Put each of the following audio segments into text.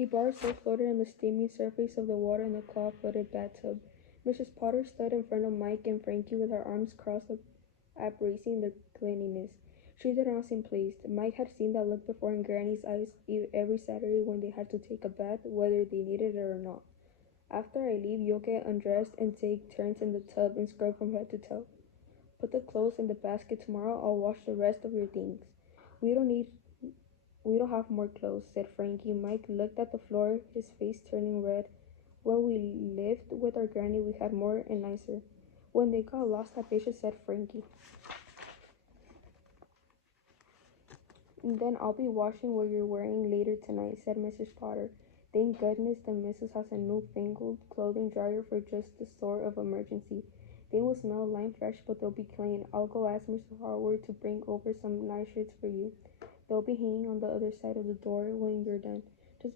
A bar still floated on the steaming surface of the water in the claw-footed bathtub. Mrs. Potter stood in front of Mike and Frankie with her arms crossed, embracing the cleanliness. She did not seem pleased. Mike had seen that look before in Granny's eyes every Saturday when they had to take a bath, whether they needed it or not. After I leave, you'll get undressed and take turns in the tub and scrub from head to toe. Put the clothes in the basket tomorrow. I'll wash the rest of your things. We don't need We don't have more clothes, said Frankie. Mike looked at the floor, his face turning red. When we lived with our granny, we had more and nicer. When they got lost at Bishop, said Frankie. And then I'll be washing what you're wearing later tonight, said Mrs. Potter. Thank goodness the missus has a newfangled clothing dryer for just the sort of emergency. They will smell lime fresh, but they'll be clean. I'll go ask Mr. Harwood to bring over some nice shirts for you. They'll be hanging on the other side of the door when you're done. Does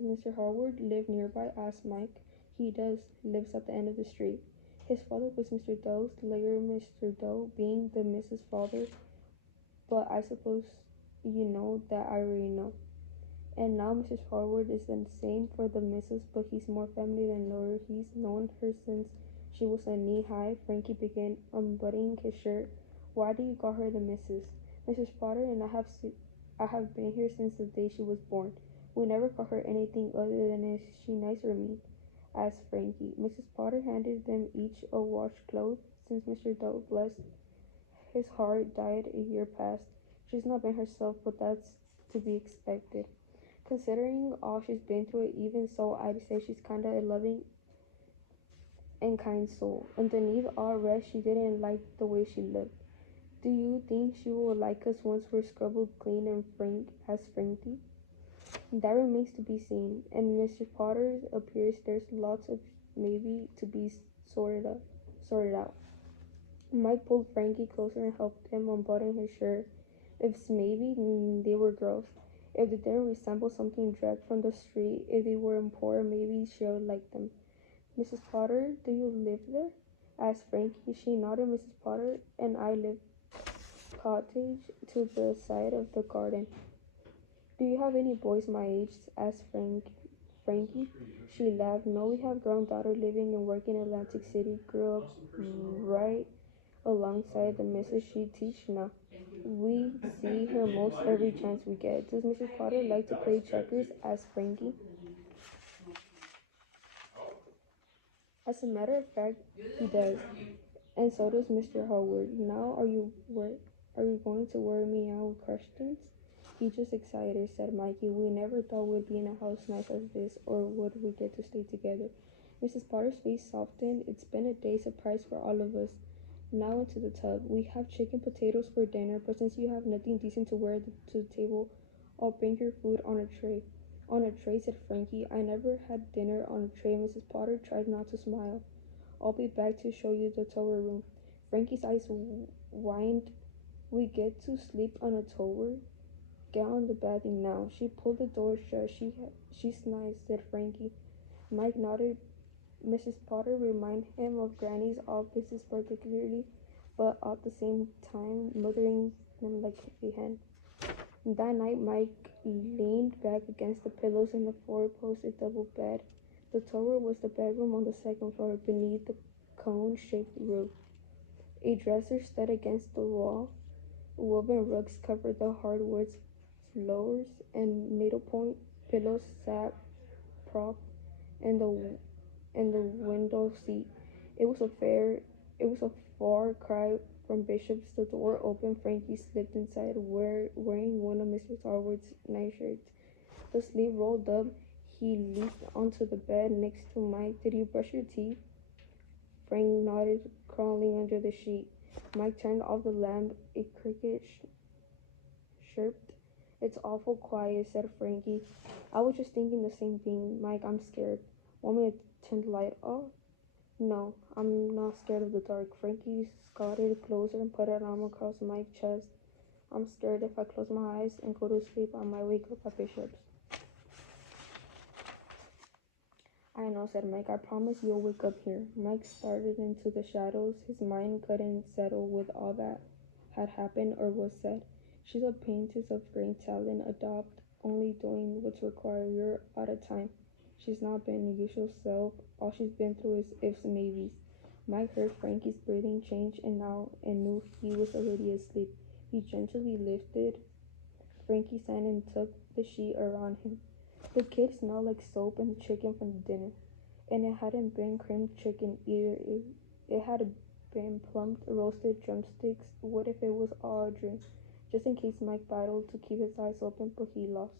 Mr. Harwood live nearby? Asked Mike. He does. Lives at the end of the street. His father was Mr. Doe's, later Mr. Doe being the Mrs. Father, but I suppose you know that I already know. And now Mrs. Harwood is the same for the Mrs., but he's more family than lawyer. He's known her since she was a knee-high. Frankie began unbuttoning his shirt. Why do you call her the Mrs.? Mrs. Potter and I have been here since the day she was born. We never call her anything other than is she nice or mean? Asked Frankie. Mrs. Potter handed them each a washcloth since Mr. Doe, bless his heart, died a year past. She's not been herself, but that's to be expected. Considering all she's been through, even so, I'd say she's kinda a loving and kind soul. Underneath all rest, she didn't like the way she looked. Do you think she will like us once we're scrubbed clean and frank? Asked Frankie. That remains to be seen. And Mr. Potter appears there's lots of maybe to be sorted out. Mike pulled Frankie closer and helped him unbutton his shirt. If maybe they were gross. If they didn't resemble something dragged from the street, if they weren't poor, maybe she'll like them. Mrs. Potter, do you live there? Asked Frankie. She nodded. Mrs. Potter and I live cottage to the side of the garden. Do you have any boys my age? Asked Frankie. She laughed. No, we have grown daughter living and working in Atlantic City. Grew up right alongside the missus she teach now. We see her most every chance we get. Does Mrs. Potter like to play checkers? Asked Frankie. As a matter of fact, he does. And so does Mr. Howard. Now are you going to wear me out with questions? He just excited, said Mikey. We never thought we'd be in a house nice as this, or would we get to stay together. Mrs. Potter's face softened. It's been a day surprise for all of us. Now into the tub. We have chicken potatoes for dinner, but since you have nothing decent to wear to the table, I'll bring your food on a tray. On a tray, said Frankie. I never had dinner on a tray. Mrs. Potter tried not to smile. I'll be back to show you the tower room. Frankie's eyes widened. We get to sleep on a tower? Get on the bedding now. She pulled the door shut. She's nice, said Frankie. Mike nodded. Mrs. Potter reminded him of Granny's offices particularly, but at the same time mothering him like a hen. That night Mike leaned back against the pillows in the four-posted double bed. The tower was the bedroom on the second floor beneath the cone-shaped roof. A dresser stood against the wall. Woven rugs covered the hardwood floors, and needlepoint pillows sat propped in the window seat. It was a far cry from Bishop's. The door opened. Frankie slipped inside, wearing one of Mr. Harwood's nightshirts. The sleeve rolled up. He leaped onto the bed next to Mike. Did you brush your teeth? Frank nodded, crawling under the sheet. Mike turned off the lamp. A cricket chirped. It's awful quiet, said Frankie. I was just thinking the same thing. Mike, I'm scared. Want me to turn the light off? No, I'm not scared of the dark. Frankie scotted closer and put an arm across Mike's chest. I'm scared if I close my eyes and go to sleep, I might wake up at Bishop's. I know, said Mike. I promise you'll wake up here. Mike started into the shadows. His mind couldn't settle with all that had happened or was said. She's a princess of great talent, only doing what's required. You're out of time. She's not been her usual self. All she's been through is ifs and maybes. Mike heard Frankie's breathing change and knew he was already asleep. He gently lifted Frankie's hand and took the sheet around him. The kid smelled like soap and chicken from dinner. And it hadn't been creamed chicken either. It had been plumped roasted drumsticks. What if it was Audrey? Just in case Mike battled to keep his eyes open, but he lost.